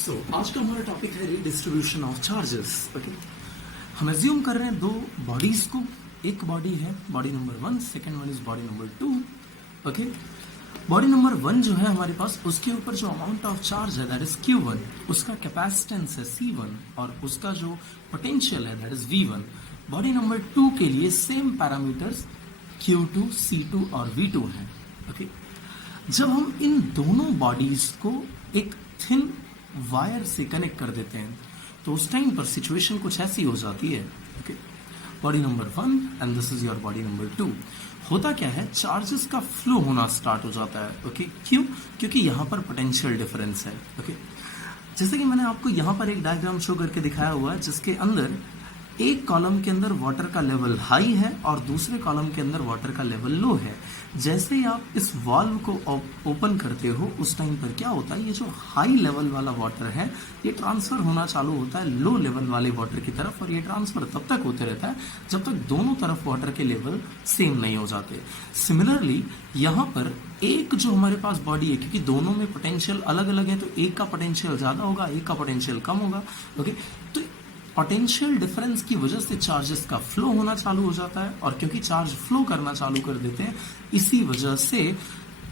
आज का हमारा टॉपिक है रीडिस्ट्रीब्यूशन ऑफ चार्जेस। ओके, हम एज्यूम कर रहे हैं दो बॉडीज को, एक बॉडी है body number 1, second one is body number 2। Okay, body number 1 जो है हमारे पास, उसके ऊपर जो अमाउंट ऑफ चार्ज है दैट इज Q1, उसका कैपेसिटेंस है C1 और उसका जो पोटेंशियल है that is V1। Body number 2 के लिए सेम पैरामीटर्स Q2, C2 और V2 है। ओके, जब हम इन दोनों बॉडीज को एक थिन वायर से कनेक्ट कर देते हैं तो उस टाइम पर सिचुएशन कुछ ऐसी हो जाती है। Okay, body number 1 and this is your body number 2। होता क्या है, चार्जेस का फ्लो होना स्टार्ट हो जाता है। ओके, क्यों? क्योंकि यहाँ पर पोटेंशियल डिफरेंस है। ओके, जैसे कि मैंने आपको यहाँ पर एक डायग्राम शो करके दिखाया हुआ है जिसके अंदर एक कॉलम के अंदर वाटर का लेवल हाई है और दूसरे कॉलम के अंदर वाटर का लेवल लो है। जैसे ही आप इस वाल्व को ओपन करते हो उस टाइम पर क्या होता है, ये जो हाई लेवल वाला वाटर है ये ट्रांसफर होना चालू होता है लो लेवल वाले वाटर की तरफ, और ये ट्रांसफर तब तक होते रहता है जब तक दोनों तरफ वाटर के लेवल सेम नहीं हो जाते। सिमिलरली यहाँ पर एक जो हमारे पास बॉडी है, क्योंकि दोनों में पोटेंशियल अलग अलग है तो एक का पोटेंशियल ज्यादा होगा, एक का पोटेंशियल कम होगा। ओके, तो पोटेंशियल डिफरेंस की वजह से चार्जेस का फ्लो होना चालू हो जाता है, और क्योंकि चार्ज फ्लो करना चालू कर देते हैं इसी वजह से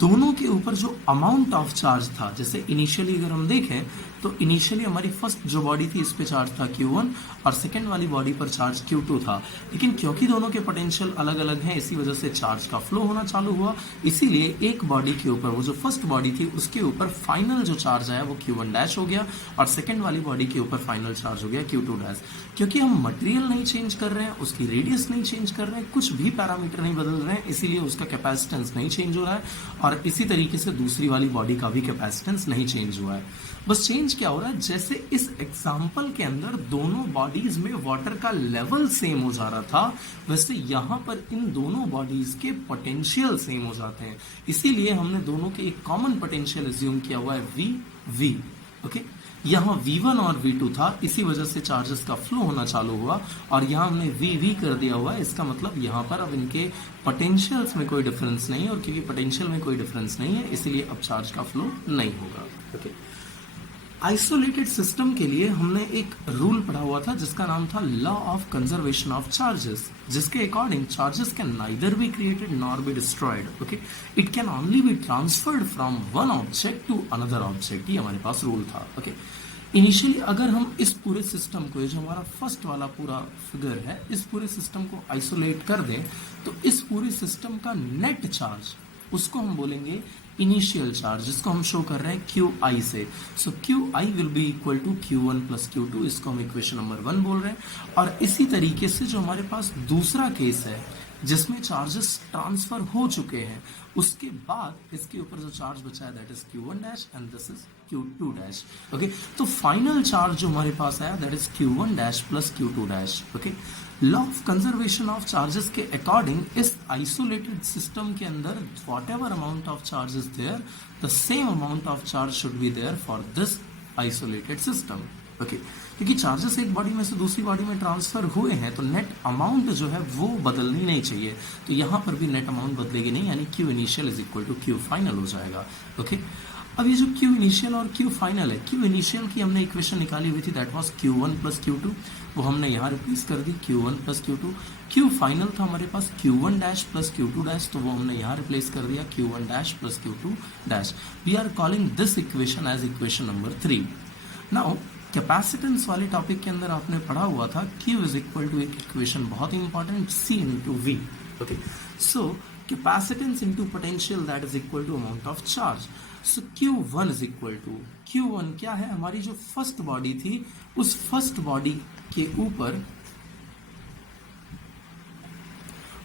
दोनों के ऊपर जो अमाउंट ऑफ चार्ज था, जैसे इनिशियली अगर हम देखें तो इनिशियली हमारी फर्स्ट जो बॉडी थी इस पे चार्ज था Q1 और सेकेंड वाली बॉडी पर चार्ज Q2 था, लेकिन क्योंकि दोनों के पोटेंशियल अलग अलग हैं इसी वजह से चार्ज का फ्लो होना चालू हुआ। इसीलिए एक बॉडी के ऊपर, वो जो फर्स्ट बॉडी थी उसके ऊपर फाइनल जो चार्ज आया वो Q1 डैश हो गया और सेकेंड वाली बॉडी के ऊपर फाइनल चार्ज हो गया Q2 डैश। क्योंकि हम मटेरियल नहीं चेंज कर रहे हैं, उसकी रेडियस नहीं चेंज कर रहे हैं, कुछ भी पैरामीटर नहीं बदल रहे हैं, इसीलिए उसका कैपेसिटेंस नहीं चेंज हो रहा है और इसी तरीके से दूसरी वाली बॉडी का भी कैपेसिटेंस नहीं चेंज हुआ है। बस चेंज क्या हो रहा है, जैसे इस एग्जांपल के अंदर दोनों बॉडीज में वाटर का लेवल सेम हो जा रहा था, वैसे यहां पर इन दोनों बॉडीज के पोटेंशियल सेम हो जाते हैं। इसीलिए हमने दोनों के एक कॉमन पोटेंशियल एज्यूम किया हुआ है V। ओके, यहाँ V1 और V2 था, इसी वजह से चार्जेस का फ्लो होना चालू हुआ, और यहाँ हमने V कर दिया हुआ है। इसका मतलब यहाँ पर अब इनके पोटेंशियल्स में कोई डिफरेंस नहीं है, और क्योंकि पोटेंशियल में कोई डिफरेंस नहीं है इसलिए अब चार्ज का फ्लो नहीं होगा। ओके, आइसोलेटेड सिस्टम के लिए हमने एक रूल पढ़ा हुआ था जिसका नाम था law of conservation of charges, जिसके according charges can neither be created nor be destroyed. Okay, it can only be transferred from one object to another object, ये हमारे पास रूल था। ओके, इनिशियली अगर हम इस पूरे सिस्टम को, जो हमारा फर्स्ट वाला पूरा फिगर है, इस पूरे सिस्टम को आइसोलेट कर दें तो इस पूरे सिस्टम का नेट चार्ज उसको हम बोलेंगे इनिशियल चार्ज, जिसको हम शो कर रहे हैं QI से। So QI will be equal to Q1 plus Q2, इसको हम इक्वेशन नंबर 1 बोल रहे हैं। और इसी तरीके से जो हमारे पास दूसरा केस है जिसमें चार्जेस ट्रांसफर हो चुके हैं, उसके बाद इसके ऊपर जो चार्ज बचा है that is Q1 dash and this is Q2 dash. Okay, तो फाइनल चार्ज जो हमारे पास आया that is Q1 dash plus Q2 dash. Okay, law of conservation of charges के अकॉर्डिंग इस आइसोलेटेड सिस्टम के अंदर whatever amount of charge is there, the same amount of charge should be there for this isolated system. Okay, क्योंकि charges एक body में से दूसरी body में ट्रांसफर हुए हैं तो नेट अमाउंट जो है वो बदलनी नहीं चाहिए, तो यहाँ पर भी नेट अमाउंट बदलेगी नहीं, यानी Q initial is equal to Q final हो जाएगा। ओके, अब ये जो Q इनिशियल और Q फाइनल है, Q इनिशियल की हमने इक्वेशन निकाली हुई थी that was Q1 plus Q2, वो हमने यहाँ रिप्लेस कर दी Q1 plus Q2। Q final था हमारे पास Q1 dash plus Q2 dash, तो वो हमने यहाँ रिप्लेस कर दिया Q1 dash plus Q2 dash. We are calling this equation as equation number 3। Now capacitance वाले टॉपिक के अंदर आपने पढ़ा हुआ था Q इज इक्वल टू एक इक्वेशन बहुत ही important, C into V। Okay, so capacitance into potential that is equal to amount of charge. So Q1 is equal to, Q1 क्या है, हमारी जो फर्स्ट बॉडी थी उस फर्स्ट बॉडी के ऊपर,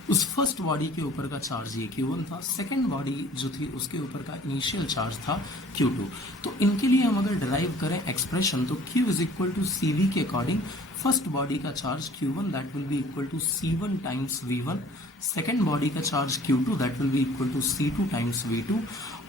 उस फर्स्ट बॉडी के ऊपर का चार्ज ये Q1 था, सेकेंड बॉडी जो थी उसके ऊपर का इनिशियल चार्ज था Q2। तो इनके लिए हम अगर डिराइव करें एक्सप्रेशन तो Q is equal to CV के अकॉर्डिंग फर्स्ट बॉडी का charge Q1 that will be equal to C1 times V1, second body का charge Q2 that will be equal to C2 times V2,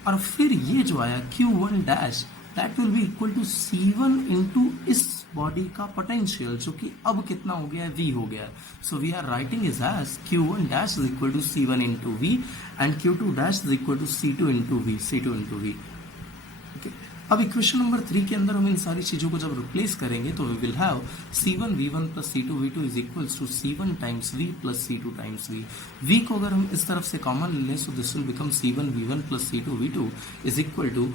और फिर ये जो आया Q1 dash that will be equal to C1 into इस body का potential जो कि अब कितना हो गया है, V हो गया है। So we are writing is as Q1 dash is equal to C1 into V and Q2 dash is equal to C2 into V, C2 into V। Okay, अब इक्वेशन नंबर 3 के अंदर हम इन सारी चीजों को जब रिप्लेस करेंगे तो we will have C1V1 plus C2V2 is equals to C1 times V plus C2 times V। V को अगर हम इस तरफ से कॉमन ले लें so this will become C1V1 plus C2V2 is equal to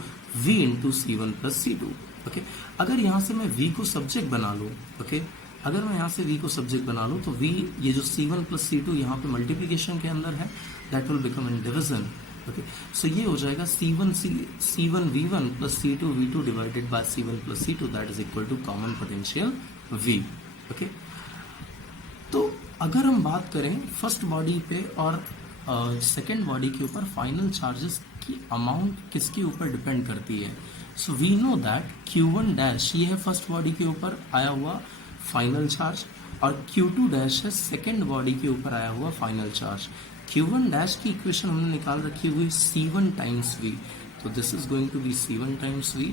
V into C1 plus C2। Okay, अगर यहाँ से मैं V को सब्जेक्ट बना लूँ, ओके, अगर मैं यहाँ से V को सब्जेक्ट बना लूँ तो V ये जो C1 प्लस C2 यहाँ पे मल्टीप्लिकेशन के अंदर है, that will become in division. Okay, so ये हो जाएगा C1V1 plus C2V2 divided by C1 plus C2 that is equal to common potential V। Okay, तो अगर हम बात करें फर्स्ट बॉडी पे और सेकेंड बॉडी के ऊपर फाइनल चार्जेस की अमाउंट किसके ऊपर डिपेंड करती है, so we know that Q1 dash ये है फर्स्ट बॉडी के ऊपर आया हुआ फाइनल चार्ज और Q2 डैश है सेकेंड बॉडी के ऊपर आया हुआ फाइनल चार्ज। Q1 डैश की इक्वेशन हमने निकाल रखी हुई C1 टाइम्स V, तो this is going to be C1 times V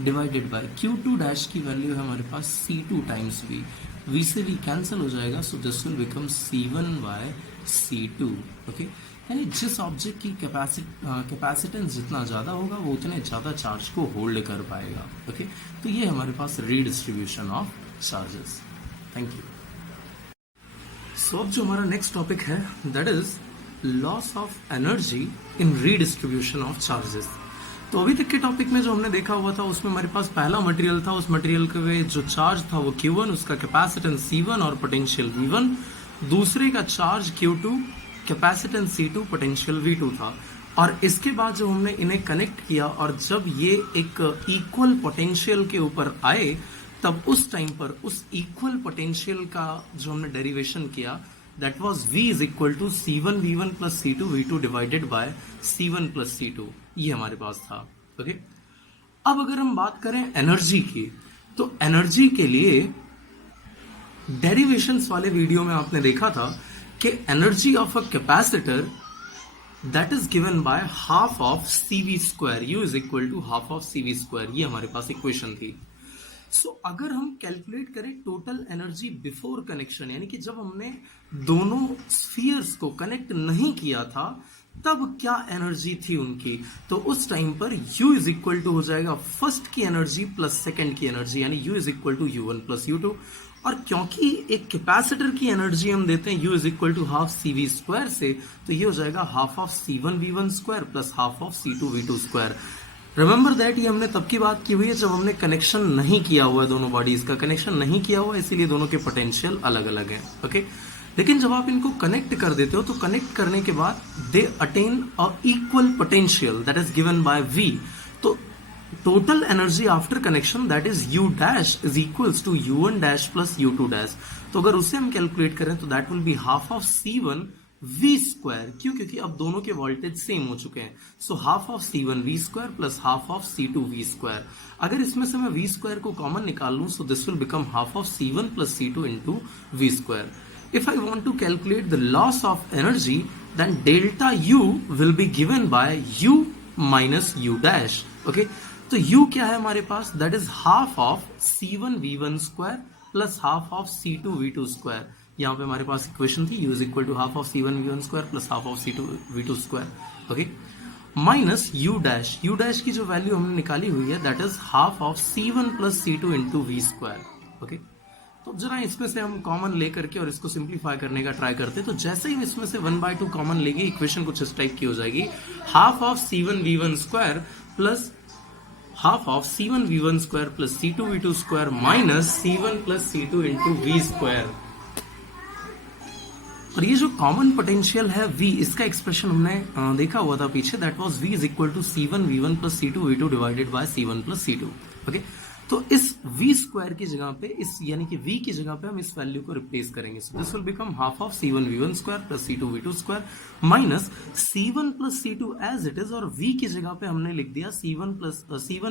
divided by Q2 dash की वैल्यू है हमारे पास C2 टाइम्स V, V से V कैंसिल हो जाएगा, so this will become C1 by C2। Okay, यानी जिस ऑब्जेक्ट की कैपेसिटेंस जितना ज़्यादा होगा वो उतने ज़्यादा चार्ज को होल्ड कर पाएगा। ओके, तो ये हमारे पास redistribution of charges. Thank you. So अब जो हमारा नेक्स्ट टॉपिक है that is loss of energy in redistribution of charges. तो अभी तक के टॉपिक में जो हमने देखा हुआ था उसमें हमारे पास पहला मटेरियल था, उस मटेरियल के जो चार्ज था वो Q1, उसका कैपेसिटेंस C1 और पोटेंशियल V1, दूसरे का charge Q2, capacitance C2, potential V2 था। और इसके बाद जो हमने इन्हें कनेक्ट किया और जब ये एक इक्वल पोटेंशियल के ऊपर आए तब उस टाइम पर उस इक्वल पोटेंशियल का जो हमने डेरिवेशन किया that was V is equal to C1V1 plus C2V2 divided by C1 plus C2, ये हमारे पास था। ओके, अब अगर हम बात करें एनर्जी की, तो एनर्जी के लिए डेरिवेशंस वाले वीडियो में आपने देखा था कि energy of a capacitor that is given by half of CV square, U is equal to half of CV square, ये हमारे पास इक्वेशन थी। सो अगर हम कैलकुलेट करें टोटल एनर्जी बिफोर कनेक्शन, यानी कि जब हमने दोनों स्फीयर्स को कनेक्ट नहीं किया था तब क्या एनर्जी थी उनकी, तो उस टाइम पर U इज इक्वल टू हो जाएगा फर्स्ट की एनर्जी प्लस सेकेंड की एनर्जी, यानी U is equal to U1 plus U2। और क्योंकि एक कैपेसिटर की एनर्जी हम देते हैं U is equal to half CV square से, तो ये हो जाएगा half of C1V1 square plus half of C2V2 square. Remember that ये हमने तब की बात की हुई है जब हमने कनेक्शन नहीं किया हुआ है, दोनों बॉडीज का कनेक्शन नहीं किया हुआ, इसीलिए दोनों के पोटेंशियल अलग अलग हैं। ओके, लेकिन जब आप इनको कनेक्ट कर देते हो तो कनेक्ट करने के बाद they attain a equal potential that is given by V, तो total energy after connection that is U dash is equals to U1 dash plus U2 dash. तो अगर उसे हम कैलकुलेट करें तो that will be half of C1 V square, क्यों, क्योंकि अब दोनों के वोल्टेज सेम हो चुके हैं, so half of C1 V square plus half of C2 V square. अगर इसमें से मैं V स्क्वायर को कॉमन निकाल लूं so this will become half of C1 plus C2 into V square. If I want to calculate the loss of energy then delta U will be given by U minus U dash. Okay, तो U क्या है हमारे पास, that is half of C1 V1 square plus half of C2 V2 square. यहाँ पे हमारे पास equation थी U is equal to half of C1 V1 square plus half of C2 V2 square. Okay, minus U dash की जो value हमने निकाली हुई है that is half of C1 plus C2 into V square. Okay, तो जरा इसमें से हम कॉमन लेकर के और इसको सिंप्लीफाई करने का ट्राई करते हैं। तो जैसे ही इसमें से 1/2 कॉमन लेंगे इक्वेशन कुछ इस टाइप की हो जाएगी, half of C1 V1 square plus half of C1 V1 square plus C2 V2 square minus C1 plus C2 into V square. और ये जो कॉमन पोटेंशियल है V, इसका एक्सप्रेशन हमने देखा हुआ था पीछे, that was V is equal to C1 V1 plus C2 V2 divided by C1 plus C2। Okay, तो इस V स्क्वायर की जगह पे इस यानी कि V की जगह पे हम इस वैल्यू को रिप्लेस करेंगे, so this will become half of C1 V1 square plus C2 V2 square minus C1 plus C2 as it is, और V की जगह पे हमने लिख दिया C1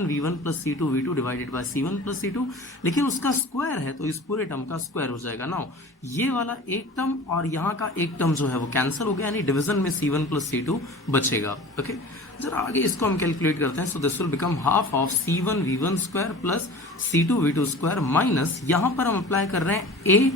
V1 plus C2 V2 divided by C1 plus C2, लेकिन उसका square है तो इस पूरे टर्म का स्क्वायर हो जाएगा। नाउ ये वाला एक टर्म और यहाँ का एक टर्म जो है वो कैंसिल हो गया, यानी डिवीजन में C1 प्लस C2 बचेगा। ओके, जरा आगे इसको हम कैलकुलेट करते हैं, so this will become half of C1 V1 square plus C2 V2 square minus यहाँ पर हम अप्लाई कर रहे हैं A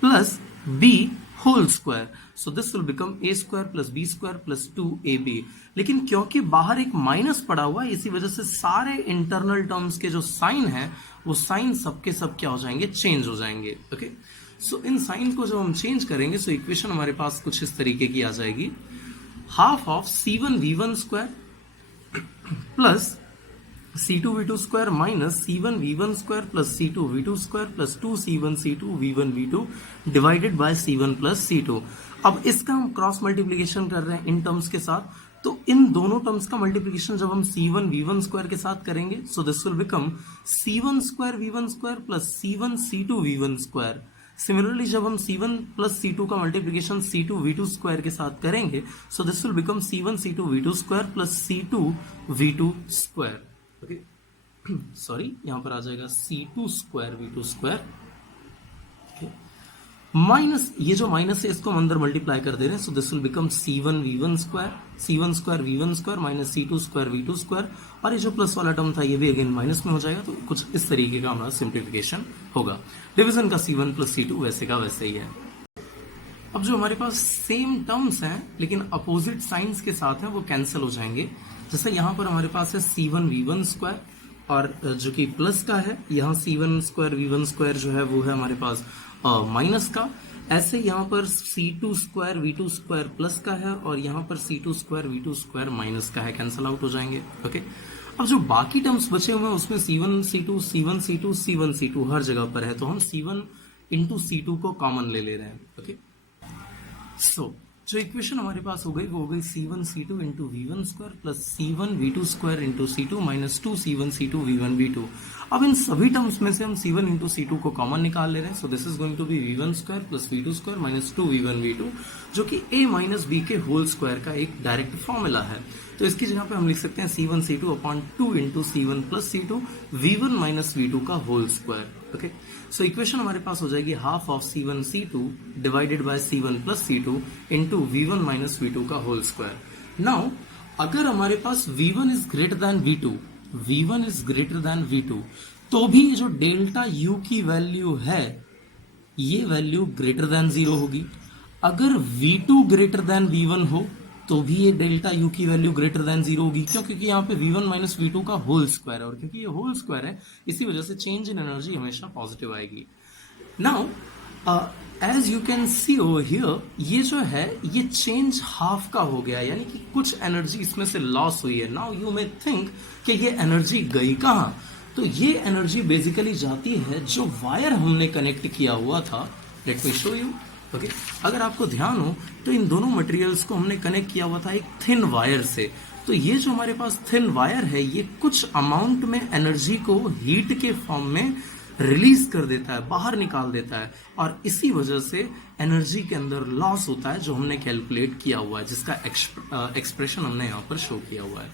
plus B whole square, so this will become A square plus B square plus 2ab। लेकिन क्योंकि बाहर एक माइनस पड़ा हुआ है, इसी वजह से सारे इंटरनल टर्म्स के जो साइन है वो साइन सबके सब क्या हो जाएंगे, चेंज हो जाएंगे। ओके, सो इन साइन को जब हम चेंज करेंगे सो इक्वेशन हमारे पास कुछ इस तरीके की आ जाएगी, half of c1v1 square plus c2v2 square minus c1v1 square plus c2v2 square plus 2c1 c2 v1 v2 divided by c1 plus c2। अब इसका हम क्रॉस मल्टीप्लीकेशन कर रहे हैं इन टर्म्स के साथ, तो इन दोनों टर्म्स का मल्टीप्लीकेशन जब हम c1 v1 स्क्वायर के साथ करेंगे so this will become c1 square v1 square plus c1 c2 v1 square. Similarly जब हम c1 प्लस c2 का मल्टीप्लीकेशन c2 v2 स्क्वायर के साथ करेंगे so this will become c1 c2 v2 square plus c2 v2 square. Okay, sorry यहां पर आ जाएगा c2 square v2 square minus, ये जो माइनस है इसको हम अंदर मल्टीप्लाई कर दे रहे हैं, so this will become c1 v1 square, c1 square v1 square minus c2 square v2 square, और ये जो प्लस वाला टर्म था ये भी अगेन माइनस में हो जाएगा, तो कुछ इस तरीके का हमारा सिंप्लीफिकेशन होगा। डिवीजन का c1 प्लस c2 वैसे का वैसे ही है। अब जो हमारे पास सेम टर्म्स हैं लेकिन अपोजिट साइंस के साथ हैं वो कैंसिल हो जाएंगे। जैसे यहाँ पर हमारे पास है c1 v1 स्क्वायर और जो कि प्लस का है, यहाँ c1 स्क्वायर v1 स्क्वायर जो है वो है हमारे पास माइनस का। ऐसे यहाँ पर c2 square v2 square plus का है और यहाँ पर c2 square v2 square minus का है, कैंसिल आउट हो जाएंगे। ओके, अब जो बाकी टर्म्स बचे हुए हैं उसमें c1 c2 c1 c2 c1 c2 हर जगह पर है, तो हम c1 इंटू c2 को कॉमन ले रहे हैं। ओके, सो जो इक्वेशन हमारे पास हो गई वो हो गई c1 c2 into v1 square plus c1 v2 square into c2 minus 2 c1 c2 v1 v2। अब इन सभी टर्म्स में से हम c1 इंटू c2 को कॉमन निकाल ले रहे हैं, so this is going to be v1 square plus v2 square minus 2 v1 v2, जो कि a माइनस b के होल स्क्वायर का एक डायरेक्ट फॉर्मूला है। तो इसकी जगह पे हम लिख सकते हैं c1 c2 upon 2 into c1 plus c2 v1 minus v2 का whole square. Okay, so equation हमारे पास हो जाएगी half of c1 c2 divided by c1 plus c2 into v1 minus v2 का होल स्क्वायर। नाउ अगर हमारे पास v1 is greater than v2, v1 is greater than v2, तो भी जो डेल्टा u की वैल्यू है ये वैल्यू ग्रेटर देन 0 होगी। अगर v2 ग्रेटर देन v1 हो तो भी ये डेल्टा u की वैल्यू ग्रेटर देन 0 होगी। क्यों? क्योंकि यहाँ पे v1 माइनस v2 का होल स्क्वायर है और क्योंकि ये होल स्क्वायर है इसी वजह से चेंज इन एनर्जी हमेशा पॉजिटिव आएगी। Now as you can see over here, ये जो है ये चेंज हाफ का हो गया, यानी कि कुछ एनर्जी इसमें से लॉस हुई है। नाउ यू मे थिंक कि ये एनर्जी गई कहाँ, तो ये एनर्जी बेसिकली जाती है जो वायर हमने कनेक्ट किया हुआ था। Let me show you. Okay, अगर आपको ध्यान हो तो इन दोनों मटेरियल्स को हमने कनेक्ट किया हुआ था एक थिन वायर से, तो ये जो हमारे पास थिन वायर है ये कुछ अमाउंट में एनर्जी को हीट के फॉर्म में रिलीज कर देता है, बाहर निकाल देता है, और इसी वजह से एनर्जी के अंदर लॉस होता है जो हमने कैलकुलेट किया हुआ है, जिसका एक्सप्रेशन हमने यहाँ पर शो किया हुआ है।